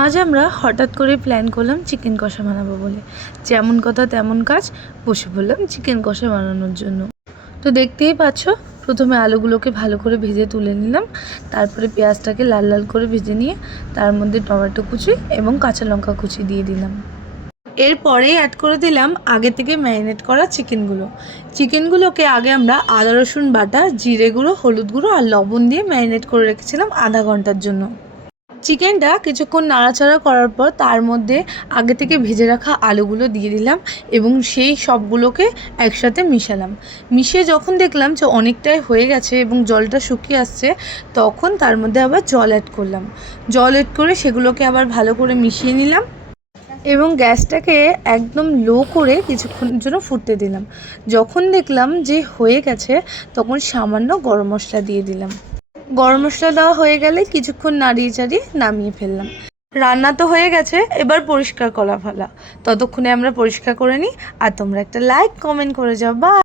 আজ আমরা হঠাৎ করে প্ল্যান করলাম চিকেন কষা বানাবো বলে। যেমন কথা তেমন কাজ, বসে পড়লাম চিকেন কষা বানানোর জন্য। তো দেখতেই পাচ্ছ, প্রথমে আলুগুলোকে ভালো করে ভেজে তুলে নিলাম। তারপরে পেঁয়াজটাকে লাল লাল করে ভেজে নিয়ে তার মধ্যে টমেটো কুচি এবং কাঁচা লঙ্কা কুচি দিয়ে দিলাম। এরপরে অ্যাড করে দিলাম আগে থেকে ম্যারিনেট করা চিকেনগুলোকে আগে আমরা আদা রসুন বাটা, জিরে গুঁড়ো, হলুদ গুঁড়ো আর লবণ দিয়ে ম্যারিনেট করে রেখেছিলাম আধা ঘন্টার জন্য। চিকেনটা কিছুক্ষণ নাড়াচাড়া করার পর তার মধ্যে আগে থেকে ভেজে রাখা আলুগুলো দিয়ে দিলাম এবং সেই সবগুলোকে একসাথে মিশালাম। মিশিয়ে যখন দেখলাম যে অনেকটাই হয়ে গেছে এবং জলটা শুকিয়ে আসছে, তখন তার মধ্যে আবার জল অ্যাড করলাম। জল অ্যাড করে সেগুলোকে আবার ভালো করে মিশিয়ে নিলাম এবং গ্যাসটাকে একদম লো করে কিছুক্ষণের জন্য ফুটতে দিলাম। যখন দেখলাম যে হয়ে গেছে, তখন সামান্য গরম মশলা দিয়ে দিলাম। গরম মশলা দেওয়া হয়ে গেলে কিছুক্ষণ নাড়িয়ে চাড়িয়ে নামিয়ে ফেললাম। রান্না তো হয়ে গেছে, এবার পরিষ্কার করা ফেলা। ততক্ষণে আমরা পরিষ্কার করে নিই, আর তোমরা একটা লাইক কমেন্ট করে যাও। বা